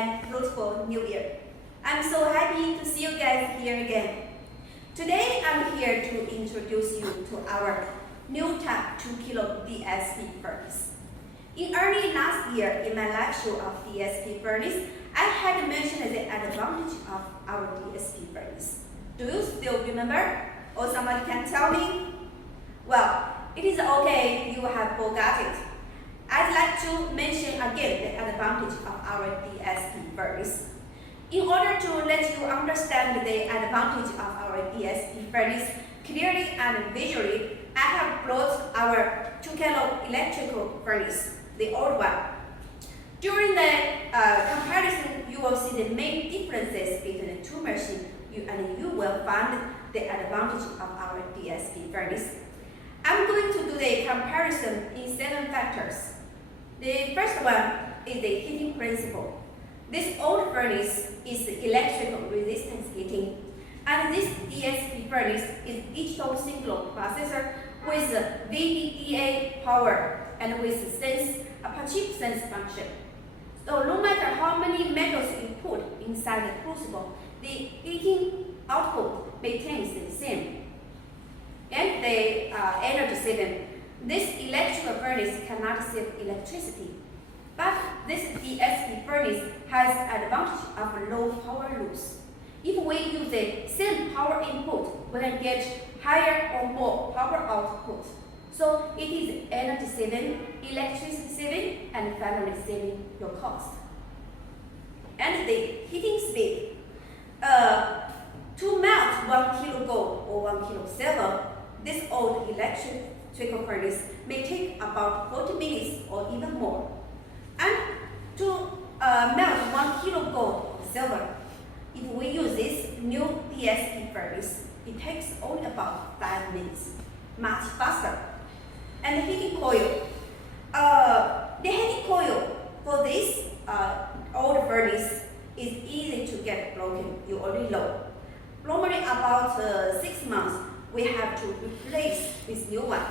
and fruitful New Year. I'm so happy to see you guys here again. Today I'm here to introduce you to our new type 2 kilo DSP furnace. In early last year, in my live show of DSP furnace, I had mentioned the advantage of our DSP furnace. Do you still remember? Or somebody can tell me? Well, it is okay you have forgot it. I'd like to mention again the advantage of our DSP furnace. In order to let you understand the advantage of our DSP furnace clearly and visually, I have brought our 2 kilo electrical furnace, the old one. During the comparison, you will see the main differences between the two machines, and you will find the advantage of our DSP furnace. I'm going to do the comparison in 7 factors. The first one is the heating principle. This old furnace is electrical resistance heating, and this DSP furnace is digital signal processor with VDDA power and with chip sense function. So no matter how many metals you put inside the crucible, the heating output maintains the same. And the energy saving. This electrical furnace cannot save electricity, but this DSP furnace has advantage of low power loss. If we use the same power input, we can get higher or more power output. So it is energy saving, electricity saving, and finally saving your cost. And the heating speed. To melt 1 kilo gold or 1 kilo silver, this old electrical furnace may take about 40 minutes or even more. And to melt 1 kilo gold or silver, if we use this new DSP furnace, it takes only about 5 minutes, much faster. And the heating coil. The heating coil for this old furnace is easy to get broken, you already know. Normally about 6 months, we have to replace this new one.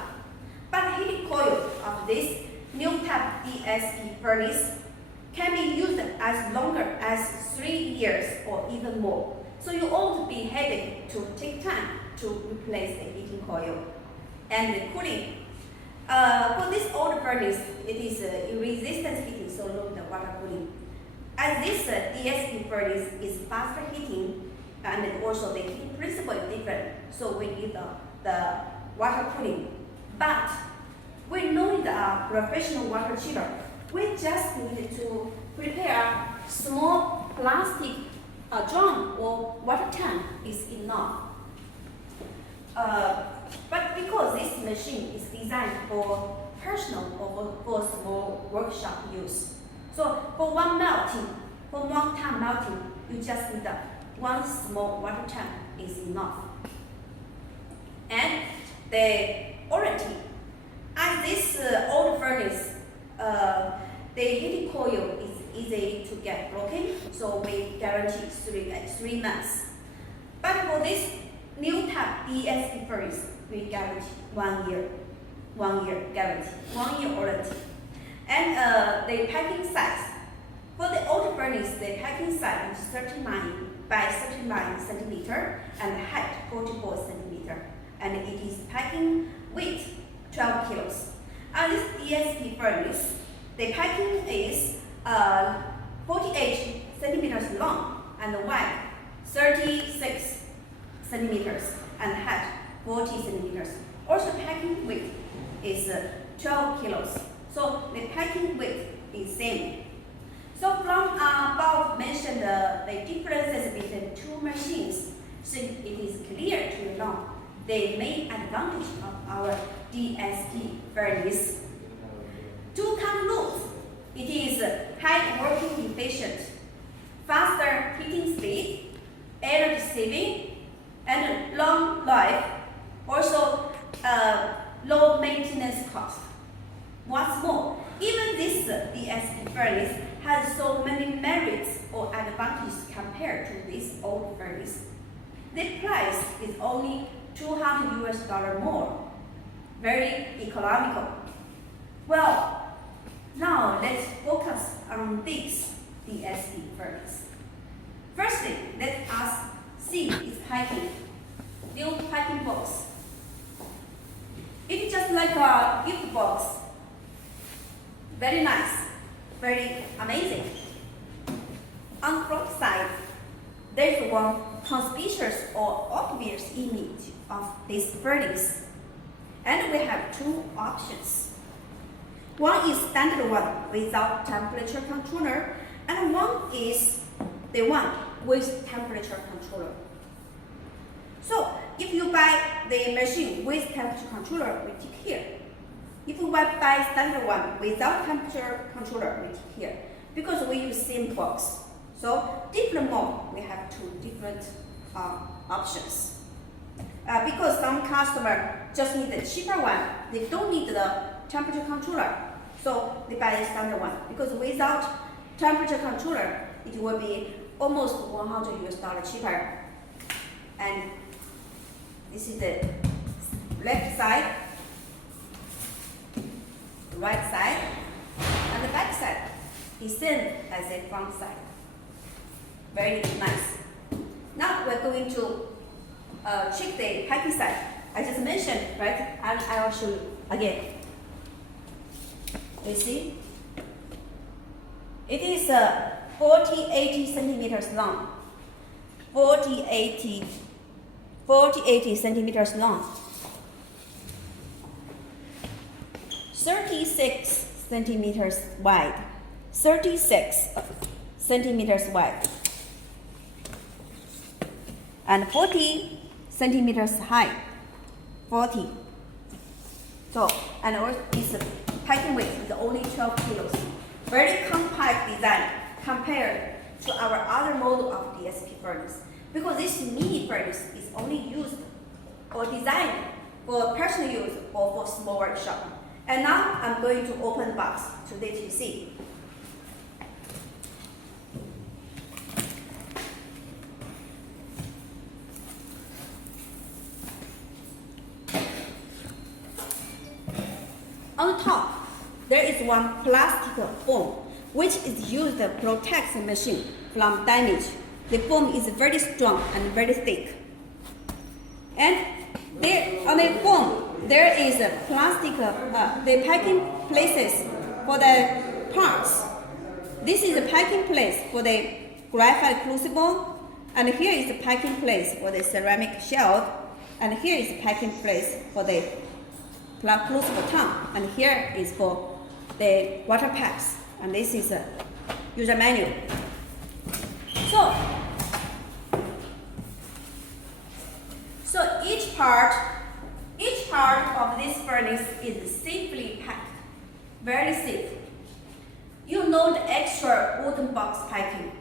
But the heating coil of this new type DSP furnace can be used as longer as 3 years or even more. So you won't be headache to take time to replace the heating coil. And the cooling. For this old furnace, it is resistance heating, so no the water cooling. As this DSP furnace is faster heating, and also the heating principle is different, so we need the water cooling. But we don't need a professional water chiller. We just need to prepare a small plastic drum or water tank is enough. But because this machine is designed for personal or for small workshop use, so for one time melting, you just need one small water tank is enough. And the warranty. As this old furnace, the heating coil is easy to get broken, so we guarantee 3 months. But for this new type DSP furnace, we guarantee 1 year. 1 year guarantee, 1 year warranty. And the packing size. For the old furnace, the packing size is 39 by 39 centimeter and height 44 centimeter. And it is packing weight 12 kilos. And this DSP furnace, the packing is 48 centimeters long and wide, 36 centimeters and height 40 centimeters. Also packing weight is 12 kilos. So the packing weight is same. So from above mentioned the differences between two machines, so it is clear to you now the main advantage of our DSP furnace. To conclude, it is high working efficient, faster heating speed, energy saving, and long life, also low maintenance cost. What's more, even this DSP furnace has so many merits or advantages compared to this old furnace. The price is only $200 more, very economical. Well, now let's focus on this DSP furnace. Firstly, let us see its packing. New packing box. It's just like a gift box. Very nice, very amazing. On the front side, there's one conspicuous or obvious image of this furnace. And we have two options. One is standard one without temperature controller, and one is the one with temperature controller. So if you buy the machine with temperature controller, we tick here. If you buy standard one without temperature controller, we tick here. Because we use same box. So different mode, we have two different options. Because some customer just need the cheaper one, they don't need the temperature controller. So they buy the standard one. Because without temperature controller, it will be almost $100 cheaper. And this is the left side, right side, and the back side is same as the front side. Very nice. Now we're going to check the packing side. I just mentioned, right? And I will show you again. You see? It is 40-80 centimeters long. 40-80 centimeters long. 36 centimeters wide. 36 centimeters wide. And 40 centimeters high. 40. So, and also its packing weight is only 12 kilos. Very compact design compared to our other model of DSP furnace. Because this mini furnace is only used or designed for personal use or for small workshop. And now I'm going to open the box to let you see. On the top, there is one plastic foam which is used to protect the machine from damage. The foam is very strong and very thick. And there on the foam, there is a plastic, the packing places for the parts. This is a packing place for the graphite crucible, and here is the packing place for the ceramic shield, and here is the packing place for the crucible tongue, and here is for the water pipes, and this is a user manual. So each part of this furnace is safely packed, very safe. You know the extra wooden box packing,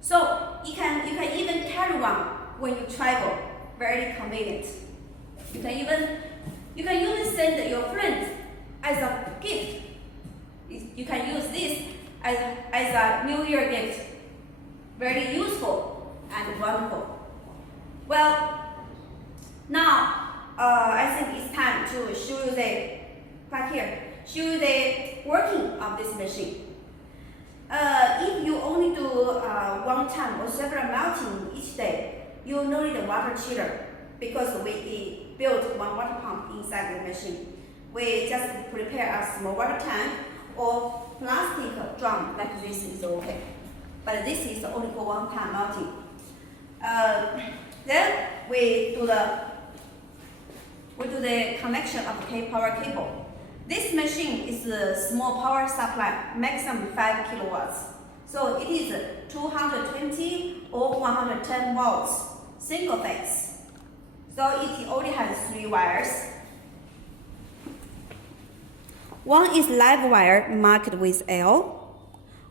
so you can even carry one when you travel. Very convenient. You can even send your friends as a gift. You can use this as a New Year gift. Very useful and wonderful. Well, now I think it's time to show you the working of this machine. If you only do one time or several melting each day, you no need a water chiller because we built one water pump inside the machine. We just prepare a small water tank or plastic drum like this is okay. But this is only for one time melting. Then we do the connection of the power cable. This machine is a small power supply, maximum 5 kilowatts. So it is 220 or 110 volts, single phase. So it only has 3 wires. One is live wire marked with L.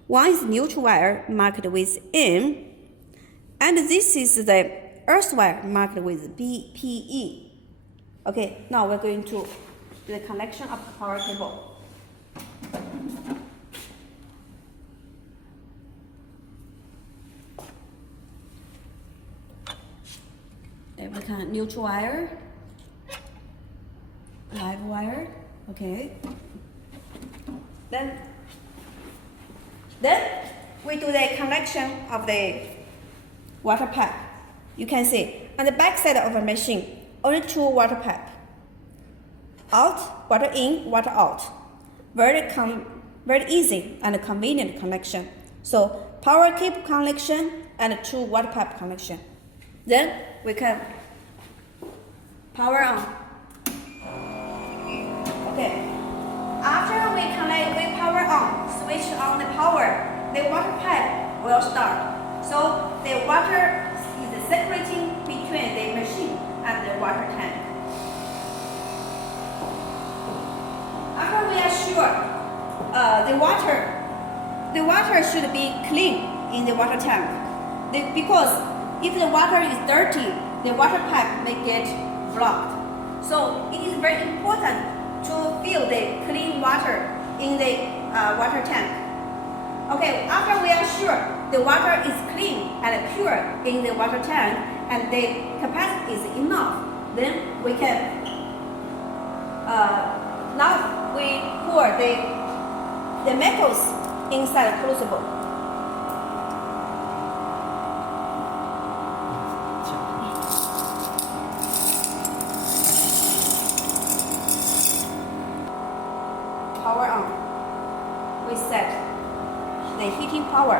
One is neutral wire marked with M. And this is the earth wire marked with BPE. Okay, now we're going to do the connection of the power cable. There we can neutral wire, live wire, okay. Then we do the connection of the water pipe. You can see on the back side of the machine, only 2 water pipe. Out, water in, water out. Very easy and convenient connection. So power cable connection and 2 water pipe connection. Then we can power on. Okay. After we power on, switch on the power, the water pipe will start. So the water is separating between the machine and the water tank. After we are sure the water should be clean in the water tank. Because if the water is dirty, the water pipe may get blocked. So it is very important to fill the clean water in the water tank. Okay, after we are sure the water is clean and pure in the water tank and the capacity is enough, then we can now we pour the metals inside the crucible. Power on. We set the heating power.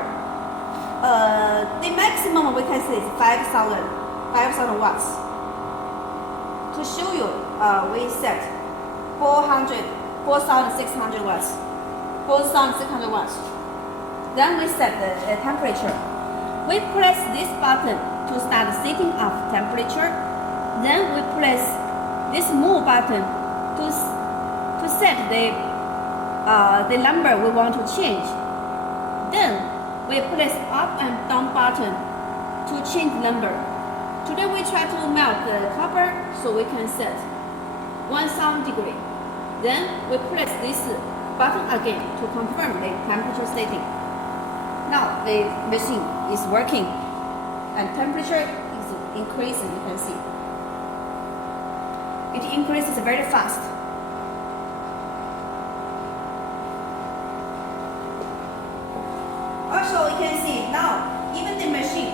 The maximum we can see is 5,000 watts. To show you, we set 4,600 watts. 4,600 watts. Then we set the temperature. We press this button to start setting of temperature. Then we press this move button to set the number we want to change. Then we press up and down button to change the number. Today we try to melt the copper so we can set 1,000 degrees. Then we press this button again to confirm the temperature setting. Now the machine is working and temperature is increasing, you can see. It increases very fast. Also, you can see now, even the machine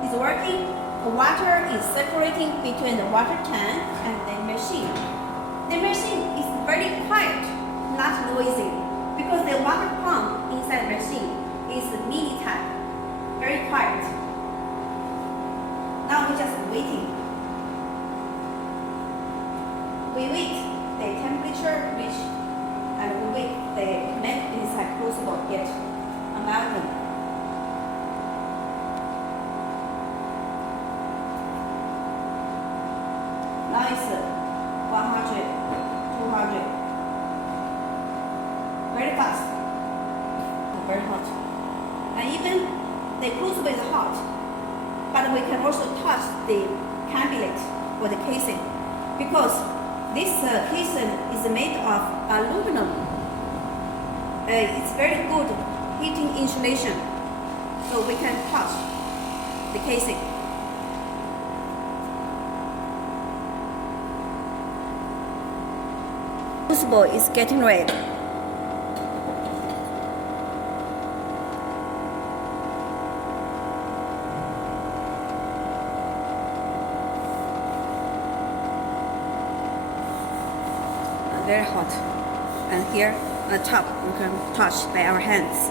is working, the water is separating between the water tank and the machine. The machine is very quiet, not noisy, because the water pump inside the machine is mini type, very quiet. Now we're just waiting. We wait the temperature reach, and we wait the connect inside crucible get a melting. Now it's 100, 200. Very fast, very hot. And even the crucible is hot, but we can also touch the cabinet or the casing because this casing is made of aluminum. It's very good heating insulation, so we can touch the casing. Crucible is getting ready. Very hot, and here on the top we can touch by our hands.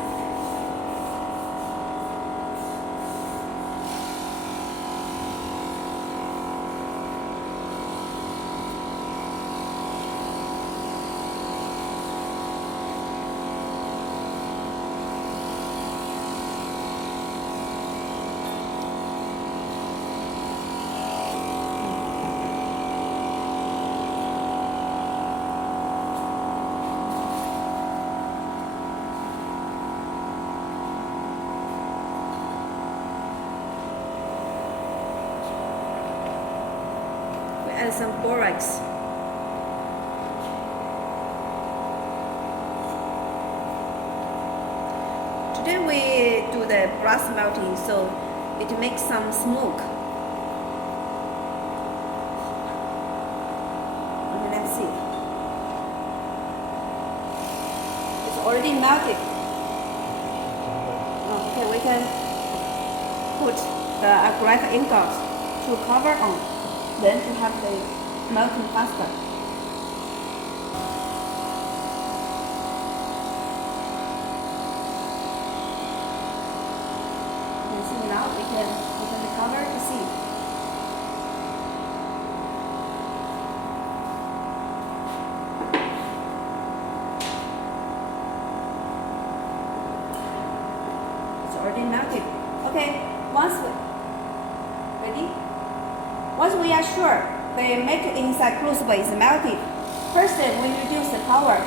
And some borax. Today we do the brass melting, so it makes some smoke. Okay, let's see. It's already melted. No, put the graphite ingot to cover on, then to have the melting faster. You can see now we can cover to see. Already melted. Okay, once we are sure the metal inside crucible is melted, first we reduce the power.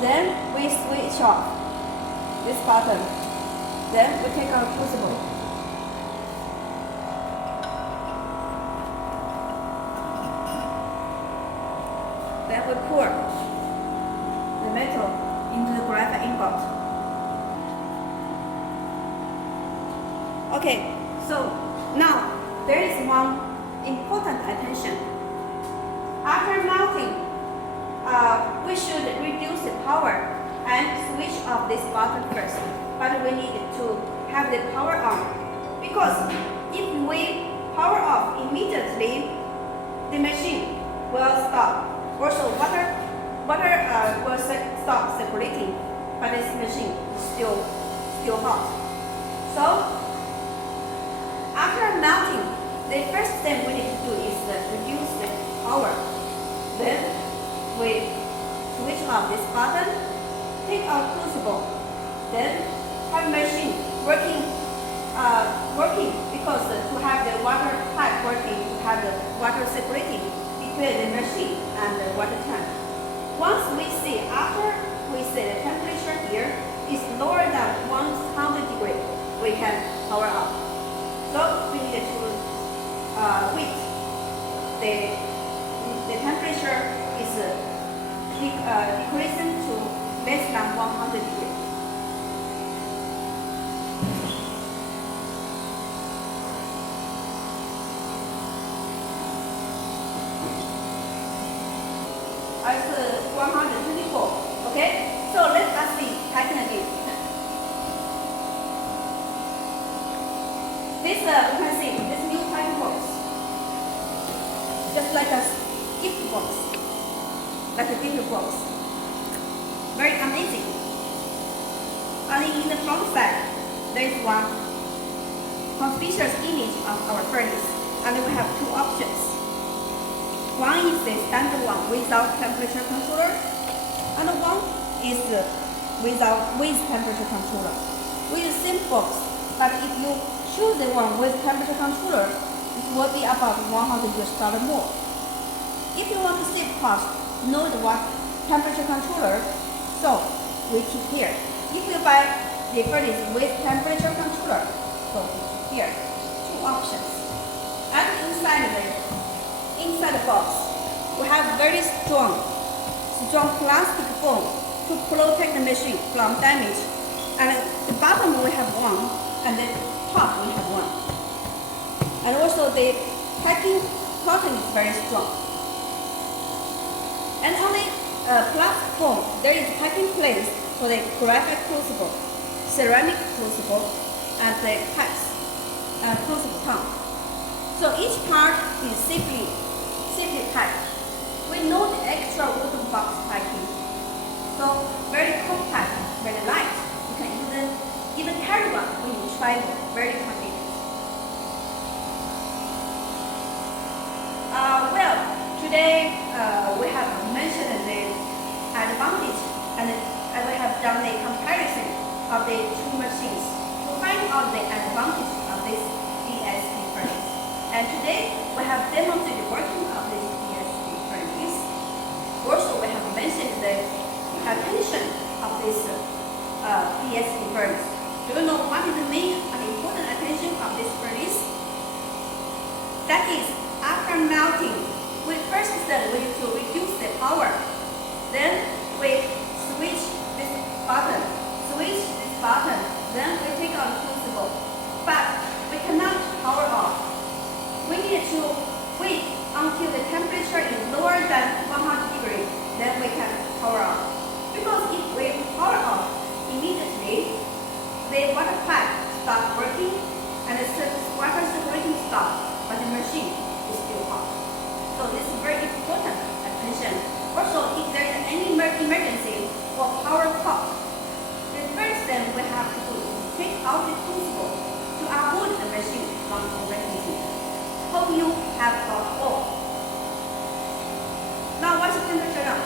Then we switch off this button. Then we take our crucible. Then we pour the metal into the graphite ingot. Okay, so now there is one important attention. After melting, we should reduce the power and switch off this button first. But we need to have the power on, because if we power off immediately, the machine will stop. Also, water will stop circulating, but this machine is still hot. So after melting, the first thing we need to do is reduce the power. Then we switch off this button, take out crucible, then have machine working because to have the water pipe working, to have the water circulating between the machine and the water tank. Once we see the temperature here is lower than 100 degrees, we can power off. So we need to wait. The temperature is decreasing to less than 100 degrees. It's 124. Okay, so let us see tighten again. This you can see this new tighten box, just like a gift box, very amazing. Only in the front side there is one conspicuous image of our furnace, and we have two options. One is the standard one without temperature controller, and one is with temperature controller. With the same box, but if you choose the one with temperature controller, it will be about $100 more. If you want to save cost, know the temperature controller, so we keep here. If you buy the furnace with temperature controller, so here, two options. And inside the box, we have very strong plastic foam to protect the machine from damage. And the bottom we have one, and the top we have one. And also the packing cotton is very strong. And on the plastic foam, there is packing place for the graphite crucible, ceramic crucible, and the pipes and crucible pump. So each part is safely packed. We know the extra wooden box packing. So very compact, very light. You can even carry one when you travel. Very convenient. Well, today we have mentioned the advantage, and we have done a comparison of the two machines to find out the advantage of this DSP furnace. And today we have demonstrated the working of this DSP furnace. Also, we have mentioned the attention of this DSP furnace. Do you know what is the main and important attention of this furnace? That is, after melting, we first step we need to reduce the power. Then we switch this button, then we take out the crucible. But we cannot power off. We need to wait until the temperature is lower than 100 degrees, then we can power off. Because if we power off immediately, the water pipe stop working, and the wiper separating stop, but the machine is still hot. So this is very important attention. Also, if there is any emergency or power cut, the first thing we have to do is take out the crucible to avoid the machine from overheating. Hope you have got all. Now what's the temperature now?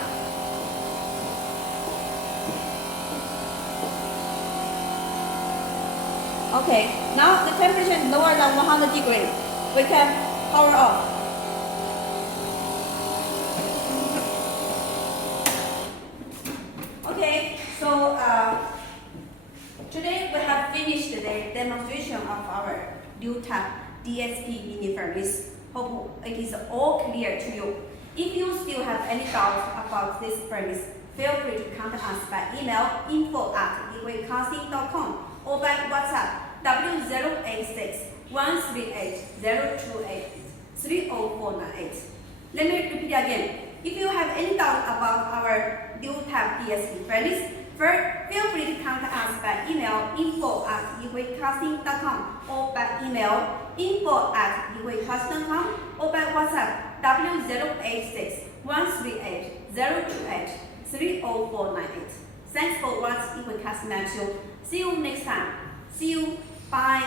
Okay, now the temperature is lower than 100 degrees. We can power off. Okay, so today we have finished the demonstration of our new type DSP Mini Furnace. Hope it is all clear to you. If you still have any doubts about this furnace, feel free to contact us by email info@yihuicasting.com or by WhatsApp W086-138-028-30498. Let me repeat again. If you have any doubt about our new type DSP furnace, feel free to contact us by email info@yihuicasting.com or by email info@yihuicasting.com or by WhatsApp W086-138-028-30498. Thanks for watching Yihuicasting. See you next time. See you. Bye.